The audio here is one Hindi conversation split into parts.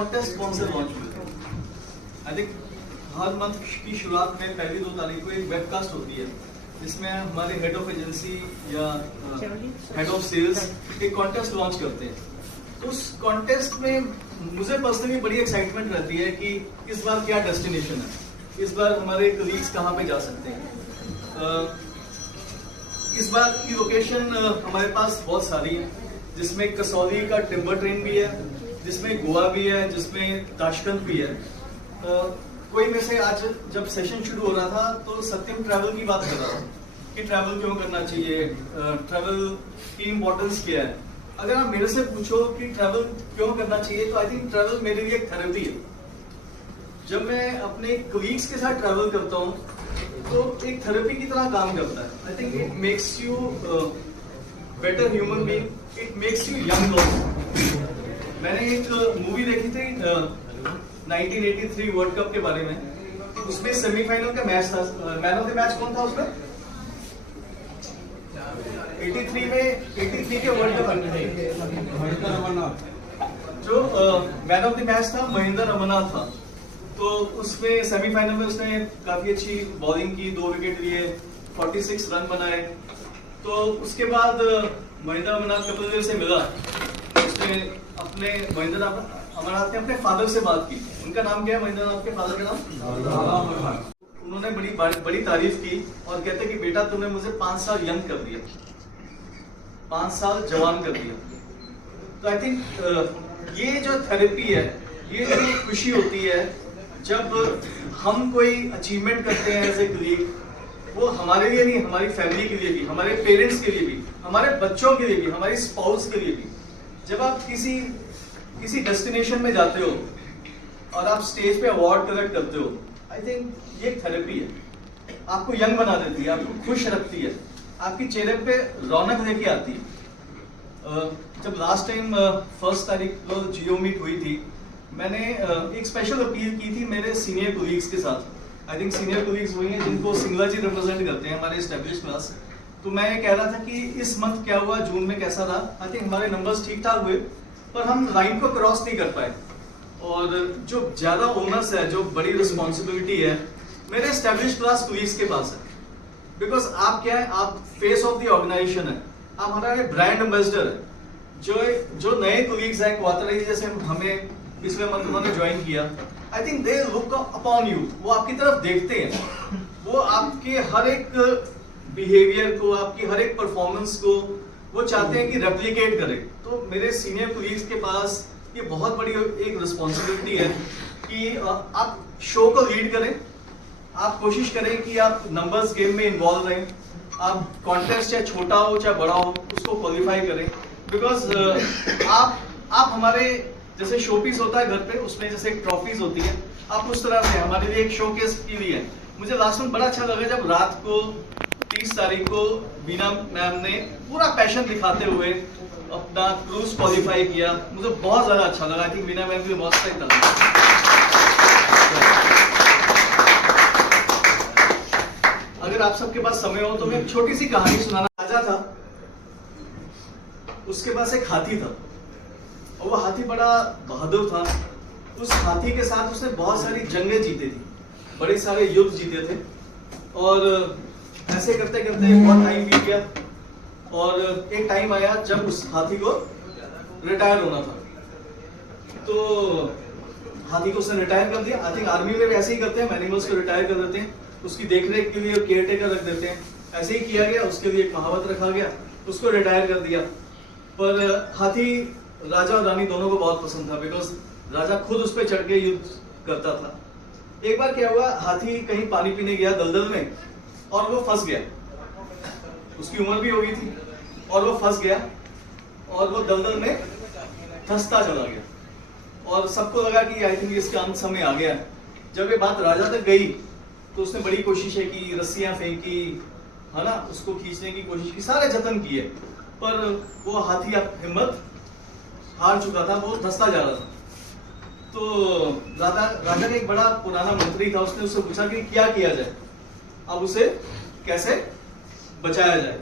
कॉन्टेस्ट कौन से लॉन्च हुए थे? आई थिंक हर मंथ की शुरुआत में पहली 2 तारीख को एक वेबकास्ट होती है जिसमें हमारे हेड ऑफ एजेंसी या हेड ऑफ सेल्स एक कॉन्टेस्ट लॉन्च करते हैं। तो उस कॉन्टेस्ट में मुझे पर्सनली बड़ी एक्साइटमेंट रहती है कि इस बार क्या डेस्टिनेशन है, इस बार हमारे कलीग्स कहाँ पे जा सकते हैं। इस बार की लोकेशन हमारे पास बहुत सारी है, जिसमें कसौली का टिम्बर ट्रेन भी है, जिसमें गोवा भी है, जिसमें ताशकंद भी है। कोई में से आज जब सेशन शुरू हो रहा था तो सत्यम ट्रैवल की बात कर रहा था कि ट्रैवल क्यों करना चाहिए, ट्रैवल की इम्पोर्टेंस क्या है। अगर आप मेरे से पूछो कि ट्रैवल क्यों करना चाहिए, तो आई थिंक ट्रैवल मेरे लिए एक थेरेपी है। जब मैं अपने कलीग्स के साथ ट्रैवल करता हूँ तो एक थेरेपी की तरह काम करता है। I think it makes you better human being, it makes you young also. मैंने एक मूवी देखी थी 1983 वर्ल्ड कप के बारे में। उसमें सेमीफाइनल का मैच था, मैन ऑफ द मैच कौन था उसमें? 83 के वर्ल्ड कप जो मैन ऑफ द मैच था महेंद्र रमन्ना था। तो उसमें सेमीफाइनल में उसने काफी अच्छी बॉलिंग की, 2 विकेट लिए, 46 रन बनाए। तो उसके बाद महेंद्र अमरनाथ कपिल देव से मिला, उसने महेंद्र अमरनाथ ने अपने फादर से बात की। उनका नाम क्या है महेंद्र अमरनाथ के फादर का नाम? उन्होंने बड़ी तारीफ की और कहते कि बेटा तुमने मुझे 5 साल यंग कर दिया, 5 साल जवान कर दिया। तो आई थिंक ये जो थेरेपी है, ये जो खुशी होती है जब हम कोई अचीवमेंट करते हैं एज ए कलीग, वो हमारे लिए नहीं, हमारी फैमिली के लिए भी, हमारे पेरेंट्स के लिए भी, हमारे बच्चों के लिए भी, हमारी स्पाउस के लिए भी। जब आप किसी डेस्टिनेशन में जाते हो और आप स्टेज पे अवार्ड कलेक्ट करते हो, आई थिंक ये थेरेपी है। आपको यंग बना देती है, आपको खुश रखती है, आपके चेहरे पे रौनक लेके आती है। जब लास्ट टाइम 1 तारीख को जियो मीट हुई थी, मैंने एक स्पेशल अपील की थी मेरे सीनियर कोलीग्स के साथ। आई थिंक सीनियर कोलीग्स वही हैं जिनको सिंगला जी रिप्रेजेंट करते हैं हमारे एस्टेब्लिश क्लास। तो मैं कह रहा था कि इस मंथ क्या हुआ, जून में कैसा रहा। आई थिंक हमारे नंबर्स ठीक ठाक हुए, पर हम लाइन को क्रॉस नहीं कर पाए। और जो ज्यादा ओनर्स है, जो बड़ी रिस्पॉन्सिबिलिटी है, मेरे एस्टेब्लिश क्लास कोलीग्स के पास है। बिकॉज आप क्या है, आप फेस ऑफ द ऑर्गेनाइजेशन है, आप हमारे ब्रांड एम्बेसडर है। जो नए कोलीग्स हैं, क्वार्टरली जैसे हमें पिछले मंथ उन्होंने ज्वाइन किया, I think they look upon you, वो आपकी तरफ देखते हैं, वो आपके हर एक बिहेवियर को, आपकी हर एक परफॉर्मेंस को वो चाहते हैं कि रेप्लिकेट करें। तो मेरे सीनियर कोलीग्स के पास ये बहुत बड़ी एक रिस्पॉन्सिबिलिटी है कि आप शो को लीड करें, आप कोशिश करें कि आप नंबर्स गेम में इन्वॉल्व रहें, आप कॉन्टेस्ट चाहे छोटा हो चाहे बड़ा हो उसको क्वालिफाई करें। बिकॉज आप हमारे जैसे शोपीस होता है घर पे, उसमें जैसे एक ट्रॉफीज होती है, आप उस तरह से हमारे लिए एक शोकेस की भी है। मुझे लास्ट में बड़ा अच्छा लगा जब रात को 30 तारीख को बीना मैम ने पूरा पैशन दिखाते हुए अपना क्रूज क्वालिफाई किया। मुझे बहुत ज्यादा अच्छा लगा। आई थिंक बीना मैम की बहुत सही था। अगर आप सबके पास समय हो तो मैं एक छोटी सी कहानी सुनाना। राजा था, उसके पास एक हाथी था और वो हाथी बड़ा बहादुर था। उस हाथी के साथ उसने बहुत सारी जंगें जीती थी, बड़े सारे युद्ध जीते थे। और ऐसे करते करते बहुत टाइम बीत गया और एक टाइम आया जब उस हाथी को रिटायर होना था। तो हाथी को उसने रिटायर कर दिया। आई थिंक आर्मी में भी ऐसे ही करते हैं, एनिमल्स को रिटायर कर देते हैं, उसकी देखरेख के लिए केयर टेकर रख देते हैं। ऐसे ही किया गया, उसके लिए कहावत रखा गया, उसको रिटायर कर दिया। पर हाथी राजा और रानी दोनों को बहुत पसंद था, बिकॉज राजा खुद उस पर चढ़ के युद्ध करता था। एक बार क्या हुआ, हाथी कहीं पानी पीने गया दलदल में और वो फंस गया। उसकी उम्र भी हो गई थी और वो फंस गया और वो दलदल में धंसता चला गया। और सबको लगा कि आई थिंक इसका अंत समय आ गया। जब ये बात राजा तक गई तो उसने बड़ी कोशिशें की, रस्सियां फेंकी, है ना, उसको खींचने की कोशिश की, सारे जतन किए, पर वो हाथी अब हिम्मत हार चुका था, वो धंसता जा रहा था। तो राजा ने एक बड़ा पुराना मंत्री था, उसने उससे पूछा कि क्या किया जाए, अब उसे कैसे बचाया जाए।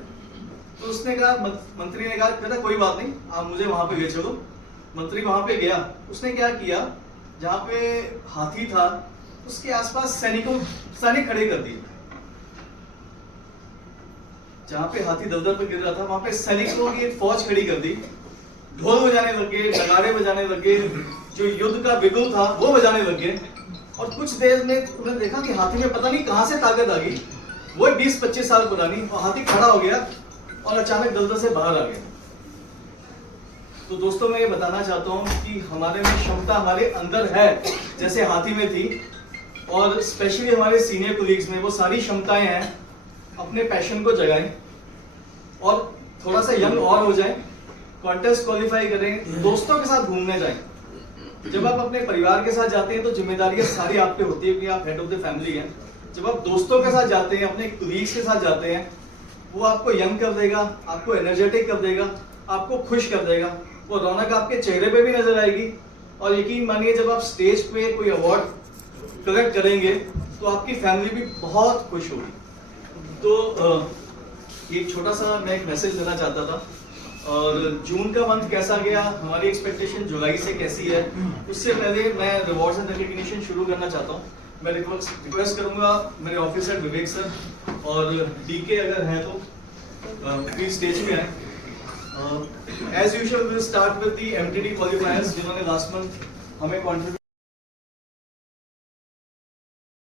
तो उसने कहा, मंत्री ने कहा कोई बात नहीं, आप मुझे वहां पे ले चलो। मंत्री वहां पे गया। उसने क्या किया, जहाँ पे हाथी था उसके आसपास सैनिक खड़े कर दिए। जहाँ पे हाथी दलदल पर गिर रहा था वहां पे सैनिकों की एक फौज खड़ी कर दी, ढोल बजाने लगे, नगाड़े बजाने लगे, जो युद्ध का बिगुल था वो बजाने लगे। और कुछ देर में उन्होंने देखा कि हाथी में पता नहीं कहां से ताकत आ गई, वो 20-25 साल पुरानी, और हाथी खड़ा हो गया और अचानक दलदल से बाहर आ गया। तो दोस्तों मैं ये बताना चाहता हूँ कि हमारे में क्षमता हमारे अंदर है जैसे हाथी में थी, और स्पेशली हमारे सीनियर कोलीग्स में वो सारी क्षमताएं हैं। अपने पैशन को जगाएं और थोड़ा सा यंग और हो जाएं, कॉन्टेस्ट क्वालिफाई करें, दोस्तों के साथ घूमने जाएं। जब आप अपने परिवार के साथ जाते हैं तो जिम्मेदारियां सारी आप पे होती है कि आप हेड ऑफ द फैमिली हैं। जब आप दोस्तों के साथ जाते हैं, अपने कोलीग्स के साथ जाते हैं, वो आपको यंग कर देगा, आपको एनर्जेटिक कर देगा, आपको खुश कर देगा, वो रौनक आपके चेहरे पे भी नजर आएगी। और यकीन मानिए जब आप स्टेज पे कोई अवार्ड कलेक्ट करेंगे तो आपकी फैमिली भी बहुत खुश होगी। तो एक छोटा सा मैं एक मैसेज देना चाहता था। और जून का मंथ कैसा गया, हमारी एक्सपेक्टेशन जुलाई से कैसी है, उससे पहले मैं रिवॉर्ड्स एंड रिकग्निशन शुरू करना चाहता हूँ। मैं रिक्वेस्ट करूंगा मेरे ऑफिसर विवेक सर और डीके अगर हैं तो प्लीज स्टेज पे आए। As usual will start with the MTD qualifiers जिन्होंने लास्ट मंथ हमें कॉन्ट्रीब्यूट